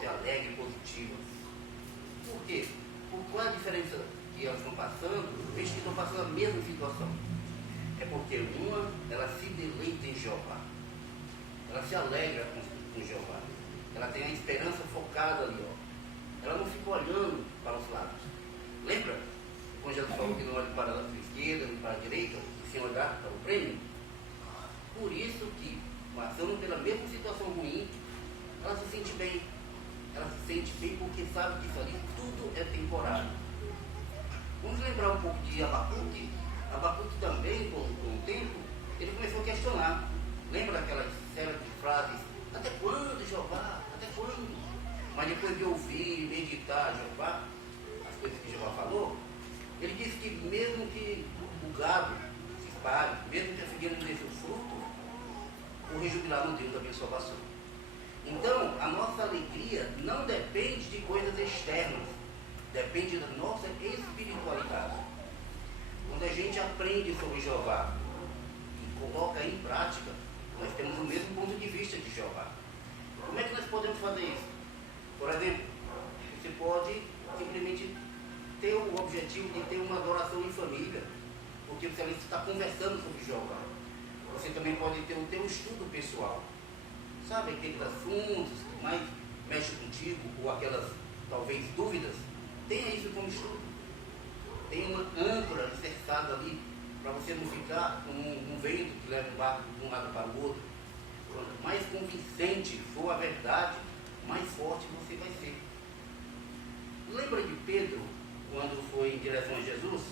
volta, é alegre, positiva. Por quê? Qual é a diferença que elas estão passando? Vejo que estão passando a mesma situação. É porque uma, ela se deleita em Jeová. Ela se alegra com Jeová. Ela tem a esperança focada ali, ó. Ela não fica olhando para os lados. Lembra? Quando Jesus falou que não olhe para a esquerda, nem para a direita, e sem olhar para o prêmio? Por isso que, passando pela mesma situação ruim, ela se sente bem. Ela se sente bem porque sabe que isso ali tudo é temporário. Vamos lembrar um pouco de Abacuque. Abacuque também, com o tempo, ele começou a questionar. Lembra daquelas séries de frases? Até quando, Jeová? Até quando? Mas depois de ouvir e meditar Jeová, as coisas que Jeová falou, ele disse que mesmo que o gado se espalhe, mesmo que a figueira não dê seu fruto, o rejubilar no Deus da minha salvação. Então, a nossa alegria não depende de coisas externas, depende da nossa espiritualidade. Quando a gente aprende sobre Jeová e coloca em prática, nós temos o mesmo ponto de vista de Jeová. Como é que nós podemos fazer isso? Por exemplo, você pode simplesmente ter o objetivo de ter uma adoração em família, porque você está conversando sobre Jeová. Você também pode ter o teu estudo pessoal. Sabe aqueles assuntos que mais mexem contigo, ou aquelas, talvez, dúvidas? Tenha isso como estudo. Tenha uma âncora alicerçada ali, para você não ficar com um vento que leva o barco de um lado para o outro. Quanto mais convincente for a verdade, mais forte você vai ser. Lembra de Pedro, quando foi em direção a Jesus?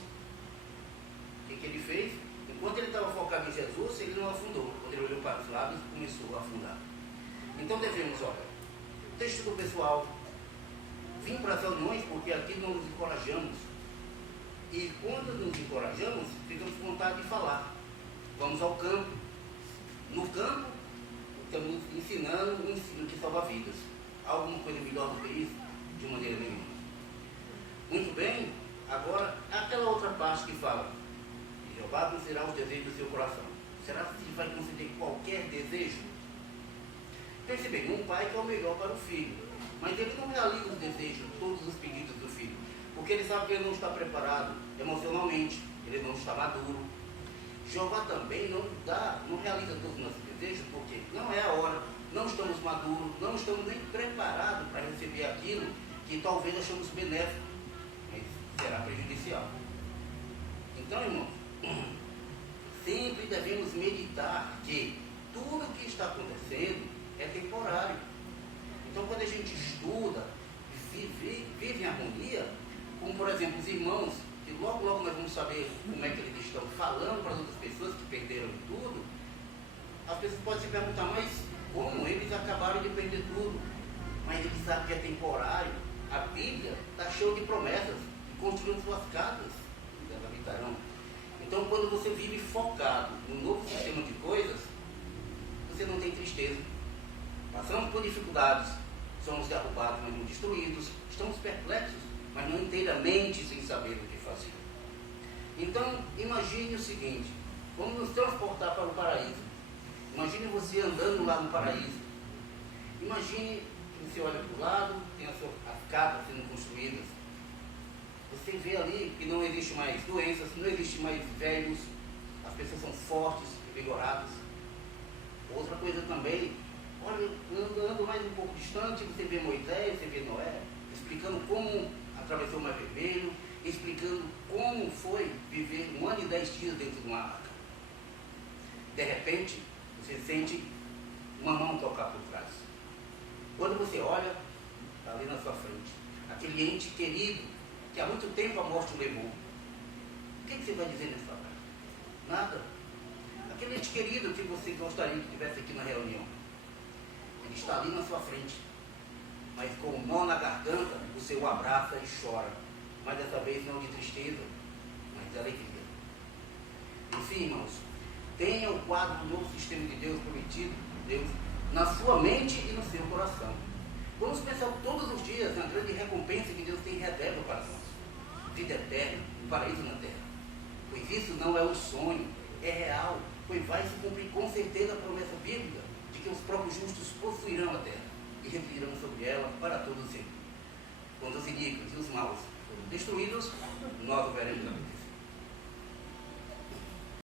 O que ele fez? Enquanto ele estava focado em Jesus, ele não afundou. Quando ele olhou para os lados, começou a afundar. Então devemos, olha, texto do pessoal, vim para as reuniões porque aqui não nos encorajamos. E quando nos encorajamos, ficamos com vontade de falar. Vamos ao campo. No campo, estamos ensinando um ensino que salva vidas. Alguma coisa melhor do que isso? De maneira nenhuma. Muito bem, agora aquela outra parte que fala, Jeová concederá os desejos do seu coração. Será que vai conceder qualquer desejo? Pense bem, um pai quer o melhor para o filho, mas ele não realiza os desejos, todos os pedidos do filho, porque ele sabe que ele não está preparado emocionalmente, ele não está maduro. Jeová também não realiza todos os nossos desejos, porque não é a hora, não estamos maduros, não estamos nem preparados para receber aquilo que talvez achamos benéfico, mas será prejudicial. Então, irmãos, sempre devemos meditar que tudo o que está acontecendo é temporário. Então, quando a gente estuda e vive em harmonia, como por exemplo os irmãos, que logo nós vamos saber como é que eles estão falando para as outras pessoas que perderam tudo, as pessoas podem se perguntar, mas como eles acabaram de perder tudo? Mas eles sabem que é temporário. A Bíblia está cheia de promessas, e construindo suas casas, eles habitarão. Então, quando você vive focado num novo sistema de coisas, você não tem tristeza. Passamos por dificuldades, somos derrubados, mas não destruídos, estamos perplexos, mas não inteiramente sem saber o que fazer. Então, imagine o seguinte, vamos nos transportar para o paraíso. Imagine você andando lá no paraíso. Imagine que você olha para o lado, tem as casas sendo construídas. Você vê ali que não existe mais doenças, não existe mais velhos, as pessoas são fortes e vigoradas. Outra coisa também, olha, andando mais um pouco distante, você vê Moisés, você vê Noé, explicando como atravessou o Mar Vermelho, explicando como foi viver 1 ano e 10 dias dentro de uma arca. De repente, você sente uma mão tocar por trás. Quando você olha, está ali na sua frente, aquele ente querido, que há muito tempo a morte o levou. O que você vai dizer nessa hora? Nada. Aquele ente querido que você gostaria que estivesse aqui na reunião, ele está ali na sua frente, mas com um nó na garganta, você o abraça e chora, mas dessa vez não de tristeza, mas de alegria. Enfim, irmãos, tenha o quadro do novo sistema de Deus prometido, Deus, na sua mente e no seu coração. Vamos pensar todos os dias na grande recompensa que Deus tem reserva para nós. Vida eterna, um paraíso na terra. Pois isso não é um sonho, é real, pois vai se cumprir com certeza a promessa bíblica de que os próprios justos possuirão a terra. e revirão sobre ela para todo sempre. Quando os iníquos e os maus foram destruídos, nós o veremos.